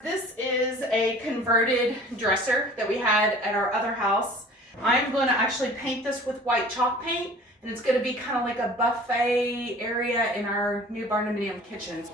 This is a converted dresser that we had at our other house. I'm going to actually paint this with white chalk paint, and it's going to be kind of like a buffet area in our new Barndominium kitchen.